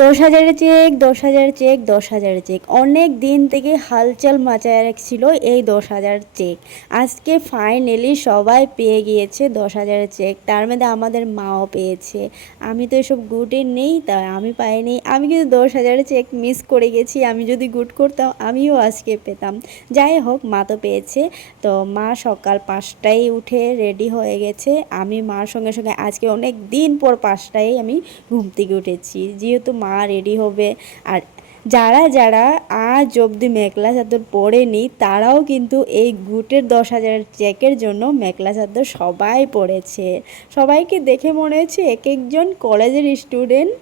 10,000 check, 10,000 check, 10,000 check, অনেক দিন থেকে হালচাল মাচায় রাখছিল এই 10,000 চেক। আজকে ফাইনালি সবাই পেয়ে গিয়েছে 10,000 চেক, তার মধ্যে আমাদের মাও পেয়েছে। আমি তো এসব গুটে নেই, তাই আমি পাইনি। আমি কিন্তু 10,000 চেক মিস করে গেছি। আমি যদি গুট করতাম আমিও আজকে পেতাম। যাই হোক, মা তো পেয়েছে। তো মা সকাল 5টায় উঠে রেডি হয়ে গেছে। আমি মার সঙ্গে সঙ্গে আজকে অনেক দিন পর 5টায় আমি ঘুম থেকে উঠেছি, যেহেতু মা রেডি হবে। আর যারা যারা আজ অবধি মেখলা চাদর পরেনি তারাও কিন্তু এই গুটের 10,000 চেকের জন্য মেখলা চাদর সবাই পরেছে। সবাইকে দেখে মনে হচ্ছে এক একজন কলেজের স্টুডেন্ট।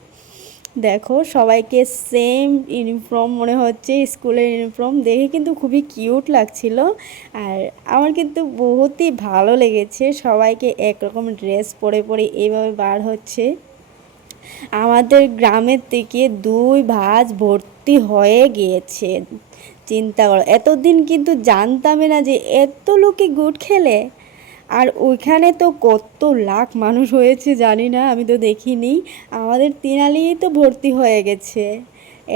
দেখো, সবাইকে সেম ইউনিফর্ম মনে হচ্ছে, স্কুলের ইউনিফর্ম দেখে কিন্তু খুবই কিউট লাগছিল। আর আমার কিন্তু বহুতই ভালো লেগেছে, সবাইকে একরকম ড্রেস পরে পরে এইভাবে বার হচ্ছে। আমাদের গ্রামের থেকে 2 বাস ভর্তি হয়ে গিয়েছে। চিন্তা করো, এতদিন কিন্তু জানতামই না যে এত লোকে গুড খেলে। আর ওইখানে তো কত লাখ মানুষ হয়েছে জানি না, আমি তো দেখিনি। আমাদের তিনালিই তো ভর্তি হয়ে গেছে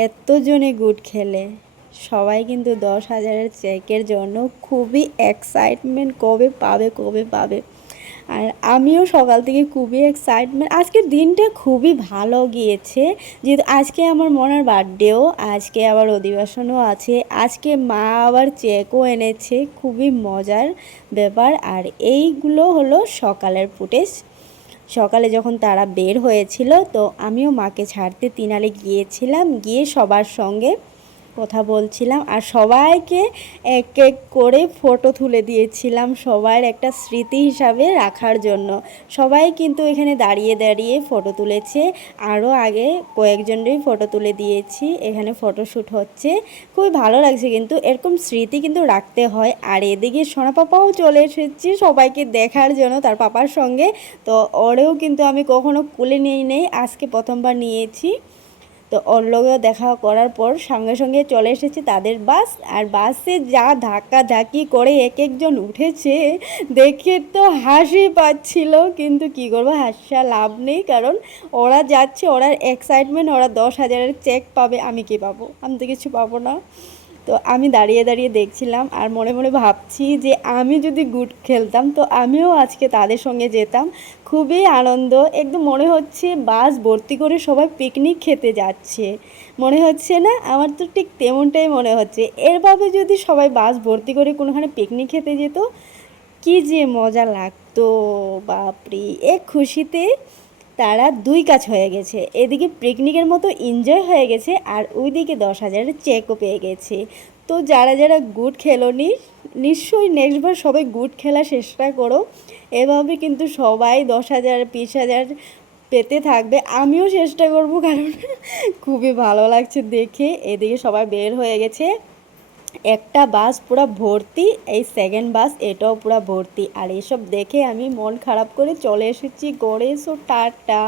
এতজনে গুড খেলে। সবাই কিন্তু 10,000 চেকের জন্য খুবই এক্সাইটমেন্ট, কবে পাবে কবে পাবে। আর আমিও সকাল থেকে খুবই এক্সাইটমেন্ট। আজকের দিনটা খুবই ভালো গিয়েছে, যেহেতু আজকে আমার মনের বার্থডেও, আজকে আবার অধিবেশনও আছে। আজকে মা আবার চেকও এনেছে, খুবই মজার ব্যাপার। আর এইগুলো হলো সকালের ফুটেজ। সকালে যখন তারা বের হয়েছিল, তো আমিও মাকে ছাড়তে তিনালে গিয়েছিলাম, গিয়ে সবার সঙ্গে কথা বলছিলাম আর সবাইকে এক এক করে ফটো তুলে দিয়েছিলাম, সবার একটা স্মৃতি হিসাবে রাখার জন্য। সবাই কিন্তু এখানে দাঁড়িয়ে দাঁড়িয়ে ফটো তুলেছে। আরও আগে কয়েকজনেরই ফটো তুলে দিয়েছি, এখানে ফটোশ্যুট হচ্ছে। খুবই ভালো লাগছে, কিন্তু এরকম স্মৃতি কিন্তু রাখতে হয়। আর এদিকে সোনা পাপাও চলে এসেছে সবাইকে দেখার জন্য তার পাপার সঙ্গে। তো ওরেও কিন্তু আমি কখনো কুলে নিয়ে নেই, আজকে প্রথমবার নিয়েছি। তো ওর লগেও দেখা করার পর সঙ্গে সঙ্গে চলে এসেছে তাদের বাস। আর বাসে যা ধাক্কা ধাক্কি করে এক একজন উঠেছে, দেখে তো হাসি পাচ্ছিল, কিন্তু কি করবো, হাসা লাভ নেই, কারণ ওরা যাচ্ছে, ওরা এক্সাইটমেন্ট, ওরা 10,000 চেক পাবে, আমি কি পাবো? আমি তো কিছু পাবো না। তো আমি দাঁড়িয়ে দাঁড়িয়ে দেখছিলাম আর মনে মনে ভাবছি যে আমি যদি গুড খেলতাম তো আমিও আজকে তাদের সঙ্গে যেতাম। খুবই আনন্দ, একদম মনে হচ্ছে বাস ভর্তি করে সবাই পিকনিক খেতে যাচ্ছে। মনে হচ্ছে না? আমার তো ঠিক তেমনটাই মনে হচ্ছে। এরভাবে যদি সবাই বাস ভর্তি করে কোনোখানে পিকনিক খেতে যেত, কি যে মজা লাগতো! বাপরে, এক খুশিতে তারা 2 কাজ হয়ে গেছে, এদিকে পিকনিকের মতো এনজয় হয়ে গেছে, আর ওইদিকে 10,000 চেকও পেয়ে গেছে। তো যারা যারা গুড খেলোনি, নিশ্চয়ই নেক্সটবার সবাই গুড খেলার চেষ্টা করো। এভাবে কিন্তু সবাই 10,000 20,000 পেতে থাকবে। আমিও চেষ্টা করব, কারণ খুবই ভালো লাগছে দেখে। এদিকে সবাই বের হয়ে গেছে, একটা বাস পুরো ভর্তি, এই সেকেন্ড বাস এটাও পুরো ভর্তি। আর এসব দেখে আমি মন খারাপ করে চলে এসেছি ঘরে। So tata.